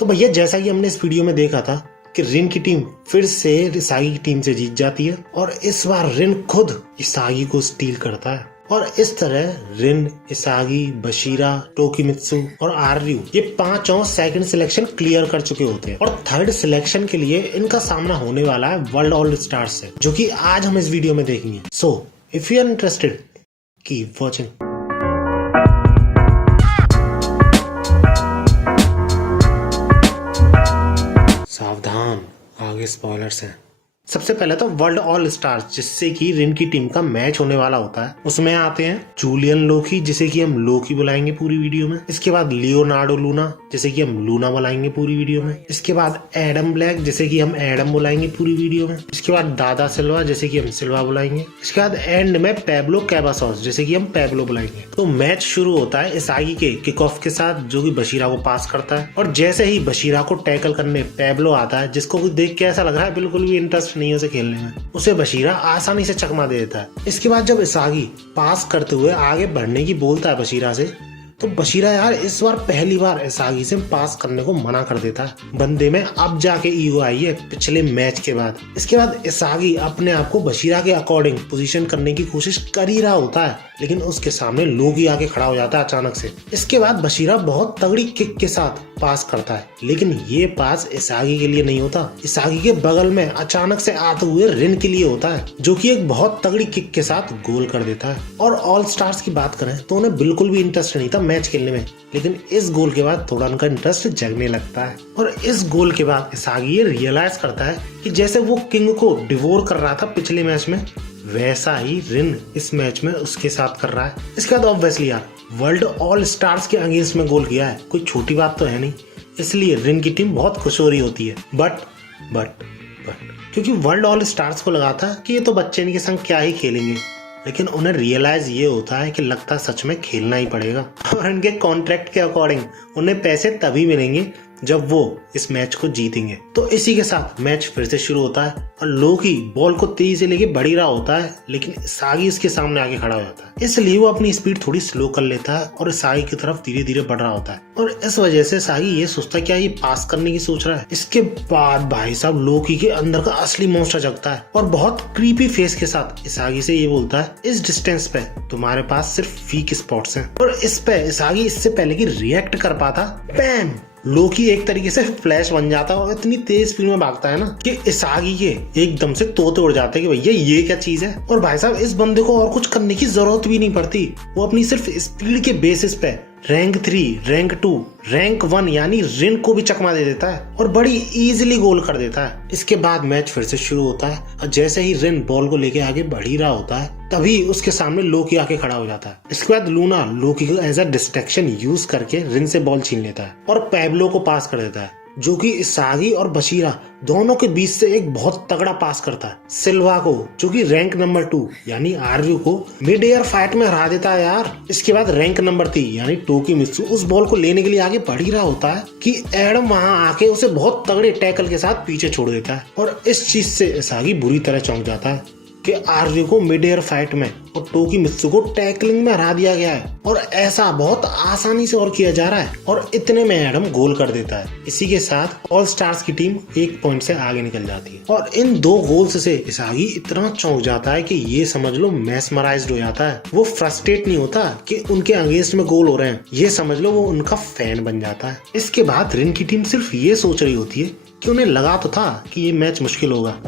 तो भैया जैसा कि हमने इस वीडियो में देखा था कि रिन की टीम फिर से इसागी की टीम से जीत जाती है और इस बार रिन खुद इसागी को स्टील करता है और इस तरह रिन, इसागी, बशीरा, टोकीमित्सु और आर्यू ये पांचों सेकंड सिलेक्शन क्लियर कर चुके होते हैं और थर्ड सिलेक्शन के लिए इनका सामना होने वाला है वर्ल्ड ऑल स्टार्स से, जो कि आज हम इस वीडियो में देखेंगे। So if you are interested keep watching. सावधान, आगे स्पॉयलर्स हैं। सबसे पहले तो वर्ल्ड ऑल स्टार्स जिससे कि रिन की टीम का मैच होने वाला होता है, उसमें आते हैं जूलियन लोकी जिसे कि हम लोकी बुलाएंगे पूरी वीडियो में। इसके बाद लियोनार्डो लूना जिसे कि हम लूना बुलाएंगे पूरी वीडियो में। इसके बाद एडम ब्लैक जिसे कि हम एडम बुलाएंगे पूरी वीडियो में। इसके बाद दादा सिल्वा जिसे कि हम सिल्वा बुलाएंगे। इसके बाद एंड में पैब्लो कैबासोस जिसे कि हम पैब्लो बुलाएंगे। तो मैच शुरू होता है इसागी के किक ऑफ के साथ, जो कि बशीरा को पास करता है और जैसे ही बशीरा को टैकल करने पैब्लो आता है, जिसको देख के ऐसा लग रहा है बिल्कुल भी इंटरेस्ट नहीं है उसे खेलने में, उसे बशीरा आसानी से चकमा दे देता है। इसके बाद जब इसागी पास करते हुए आगे बढ़ने की बोलता है बशीरा से, तो बशीरा यार इस बार पहली बार इसागी से पास करने को मना कर देता है। बंदे में अब जाके ईगो आई है पिछले मैच के बाद। इसके बाद इसागी अपने आप को बशीरा के अकॉर्डिंग पोजीशन करने की कोशिश कर ही रहा होता है, लेकिन उसके सामने लोकी आके खड़ा हो जाता है अचानक से। इसके बाद बशीरा बहुत तगड़ी किक के साथ पास करता है, लेकिन ये पास इसागी के लिए नहीं होता, इसागी के बगल में अचानक से आते हुए रिन के लिए होता है, जो कि एक बहुत तगड़ी किक के साथ गोल कर देता है। और ऑल स्टार्स की बात करें तो उन्हें बिल्कुल भी इंटरेस्ट नहीं था मैच खेलने में, लेकिन इस गोल के बाद थोड़ा उनका इंटरेस्ट जगने लगता है। और इस गोल के बाद इसागी ये रियलाइज करता है कि जैसे वो किंग को डिवोर कर रहा था पिछले मैच में, वैसा ही रिन इस मैच में उसके साथ कर रहा है। इसके बाद ऑब्वियसली यार वर्ल्ड ऑल स्टार्स के अगेंस्ट में गोल किया है, कोई छोटी बात तो है नहीं, इसलिए रिन की टीम बहुत खुश हो रही होती है। बट क्योंकि वर्ल्ड ऑल स्टार्स को लगा था कि ये तो बच्चे इनके संग क्या ही खेलेंगे, लेकिन उन्हें रियलाइज ये होता है कि लगता सच में खेलना ही पड़ेगा और इनके कॉन्ट्रैक्ट के अकॉर्डिंग उन्हें पैसे तभी मिलेंगे जब वो इस मैच को जीतेंगे। तो इसी के साथ मैच फिर से शुरू होता है और लोकी बॉल को तेजी से लेके बढ़ ही रहा होता है, लेकिन इसागी इसके सामने आके खड़ा हो जाता है, इसलिए वो अपनी स्पीड थोड़ी स्लो कर लेता है और इसागी की तरफ धीरे धीरे बढ़ रहा होता है। और इस वजह से इसागी ये सोचता है क्या ये पास करने की सोच रहा है। इसके बाद भाई साहब लोकी के अंदर का असली मॉन्स्टर जगता है और बहुत क्रीपी फेस के साथ इसागी से ये बोलता है, इस डिस्टेंस पे तुम्हारे पास सिर्फ वीक स्पॉट्स हैं। और इस पे इसागी इससे पहले कि रिएक्ट कर पाता, पैम, लोकी एक तरीके से फ्लैश बन जाता है और इतनी तेज स्पीड में भागता है ना कि इसागी के एकदम से तोते उड़ जाते हैं कि भैया ये क्या चीज है। और भाई साहब इस बंदे को और कुछ करने की जरूरत भी नहीं पड़ती, वो अपनी सिर्फ स्पीड के बेसिस पे रैंक 3, रैंक 2, रैंक 1 यानी रिन को भी चकमा दे देता है और बड़ी इजीली गोल कर देता है। इसके बाद मैच फिर से शुरू होता है और जैसे ही रिन बॉल को लेके आगे बढ़ ही रहा होता है, तभी उसके सामने लोकी आके खड़ा हो जाता है। इसके बाद लूना लोकी को एज अ डिस्ट्रैक्शन यूज करके रिन से बॉल छीन लेता है और पैब्लो को पास कर देता है, जो कि इसागी और बशीरा दोनों के बीच से एक बहुत तगड़ा पास करता है सिल्वा को, जो कि रैंक नंबर 2 यानी आर्यू को मिड एयर फाइट में हरा देता है यार। इसके बाद रैंक नंबर 3 यानी टोकीमित्सु उस बॉल को लेने के लिए आगे बढ़ ही रहा होता है कि एडम वहां आके उसे बहुत तगड़े टैकल के साथ पीछे छोड़ देता है और इस चीज से इसागी बुरी तरह चौंक जाता है कि आर्यू को मिड एयर फाइट में और टोकीमित्सु को टैकलिंग में हरा दिया गया है और ऐसा बहुत आसानी से और किया जा रहा है और इतने में एडम गोल कर देता है। इसी के साथ ऑल स्टार्स की टीम 1 पॉइंट से आगे निकल जाती है और इन 2 गोल्स से इसागी इतना चौंक जाता है कि ये समझ लो मैस्मराइज्ड हो जाता है। वो फ्रस्ट्रेट नहीं होता कि उनके अगेंस्ट में गोल हो रहे हैं, ये समझ लो वो उनका फैन बन जाता है। इसके बाद रिन की टीम सिर्फ ये सोच रही होती है कि उन्हें लगा तो था कि ये मैच मुश्किल होगा,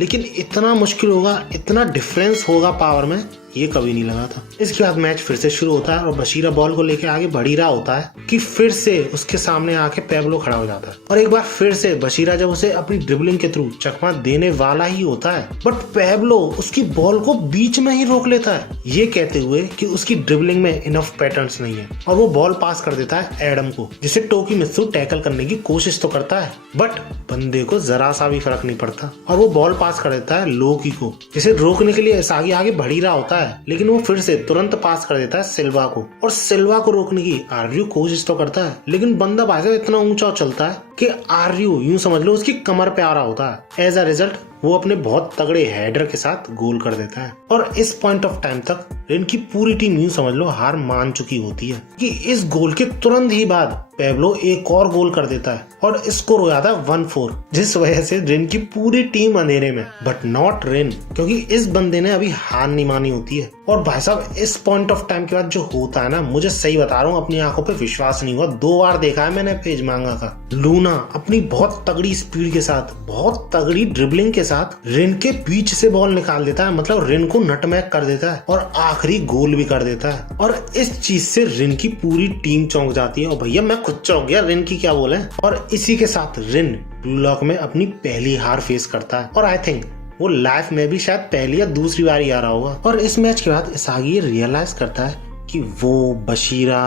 लेकिन इतना मुश्किल होगा, इतना डिफरेंस होगा पावर में, ये कभी नहीं लगा था। इसके बाद मैच फिर से शुरू होता है और बशीरा बॉल को लेके आगे बढ़ ही रहा होता है कि फिर से उसके सामने आके पैब्लो खड़ा हो जाता है और एक बार फिर से बशीरा जब उसे अपनी ड्रिबलिंग के थ्रू चकमा देने वाला ही होता है, बट पैब्लो उसकी बॉल को बीच में ही रोक लेता है, ये कहते हुए कि उसकी ड्रिबलिंग में इनफ पैटर्न्स नहीं है और वो बॉल पास कर देता है एडम को, जिसे टोकीमित्सु टैकल करने की कोशिश तो करता है, बट बंदे को जरा सा भी फर्क नहीं पड़ता और वो बॉल पास कर देता है लोकी को, जिसे रोकने के लिए इसागी आगे बढ़ ही रहा होता है, लेकिन वो फिर से तुरंत पास कर देता है सिल्वा को और सिल्वा को रोकने की आर्यू कोशिश तो करता है, लेकिन बंदा भाई साहब इतना ऊंचा चलता है कि आर्यू यूं समझ लो उसकी कमर पे आ रहा होता है। एज अ रिजल्ट वो अपने बहुत तगड़े हेडर के साथ गोल कर देता है और इस पॉइंट ऑफ टाइम तक रिन की पूरी टीम यूं समझ लो हार मान चुकी होती है कि इस गोल के तुरंत ही बाद पेब्लो एक और गोल कर देता है और स्कोर हो जाता है 1-4, जिस वजह से रिन की पूरी टीम अंधेरे में, बट नॉट रिन, क्योंकि इस बंदे ने अभी हार नहीं मानी होती है। और भाई साहब इस पॉइंट ऑफ टाइम के बाद जो होता है ना, मुझे सही बता रहा हूँ अपनी आंखों पे विश्वास नहीं हुआ। 2 बार देखा है मैंने पेज मांगा का। लूना अपनी बहुत तगड़ी स्पीड के साथ, बहुत तगड़ी ड्रिबलिंग के साथ रिन के बीच से बॉल निकाल देता है, मतलब रिन को नटमैक कर देता है और आखिरी गोल भी कर देता है। और इस चीज से रिन की पूरी टीम चौंक जाती है और भैया मैं खुद चौंक गया, रिन की क्या बोले। और इसी के साथ रिन ब्लू लॉक में अपनी पहली हार फेस करता है और आई थिंक वो लाइफ में भी शायद पहली या दूसरी बार ही आ रहा होगा। और इस मैच के बाद इसागी ये रियलाइज करता है कि वो बशीरा,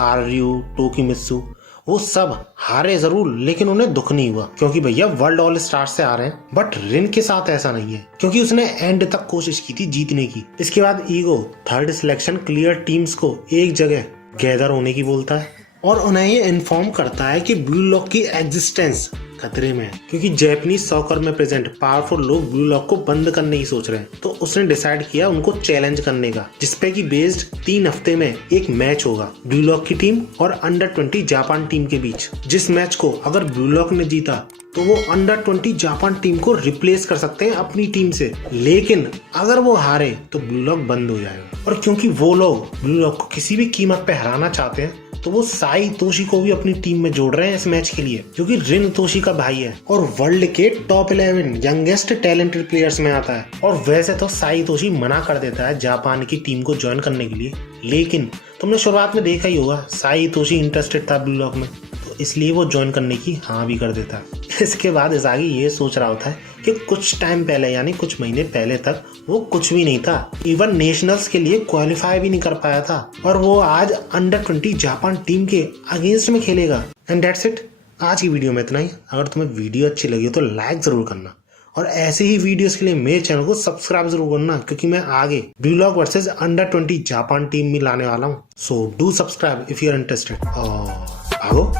आर्यू, टोकीमित्सु वो सब हारे जरूर, लेकिन उन्हें दुख नहीं हुआ क्योंकि भैया वर्ल्ड ऑल स्टार से आ रहे हैं। बट रिन के साथ ऐसा नहीं है क्योंकि उसने एंड तक कोशिश की थी जीतने की। इसके बाद ego third selection clear teams को एक जगह गैदर होने की बोलता है और उन्हें ये इन्फॉर्म करता है कि ब्लू लॉक की एग्जिस्टेंस खतरे में है क्योंकि जापानीज सॉकर में प्रेजेंट पावरफुल लोग ब्लू लॉक को बंद करने की सोच रहे हैं। तो उसने डिसाइड किया उनको चैलेंज करने का, जिसपे कि बेस्ड 3 हफ्ते में एक मैच होगा ब्लू लॉक की टीम और अंडर 20 जापान टीम के बीच। जिस मैच को अगर ब्लू लॉक ने जीता तो वो अंडर 20 जापान टीम को रिप्लेस कर सकते हैं अपनी टीम से, लेकिन अगर वो हारे तो ब्लू लॉक बंद हो जाएगा। और क्योंकि वो लोग ब्लू लॉक को किसी भी कीमत पे हराना चाहते हैं तो वो साई तोशी को भी अपनी टीम में जोड़ रहे हैं इस मैच के लिए, क्योंकि रिन तोशी का भाई है और वर्ल्ड के टॉप 11 यंगेस्ट टैलेंटेड प्लेयर्स में आता है। और वैसे तो साई तोशी मना कर देता है जापान की टीम को ज्वाइन करने के लिए, लेकिन तुमने शुरुआत में देखा ही होगा साई तोशी इंटरेस्टेड था ब्लू लॉक में, तो इसलिए वो ज्वाइन करने की हाँ भी कर देता है। इसके बाद इसागी ये सोच रहा होता है कि कुछ टाइम पहले यानी कुछ महीने पहले तक वो कुछ भी नहीं था, इवन नेशनल्स के लिए क्वालिफाई भी नहीं कर पाया था और वो आज अंडर 20 जापान टीम के अगेंस्ट में खेलेगा। एंड दैट्स इट, आज की वीडियो में इतना ही। अगर तुम्हें वीडियो अच्छी लगी तो लाइक जरूर करना और ऐसे ही वीडियोस के लिए मेरे चैनल को सब्सक्राइब जरूर करना, क्योंकि मैं आगे Blue Lock versus under 20 Japan team में लाने वाला हूँ। So do subscribe if you are interested. और भागो।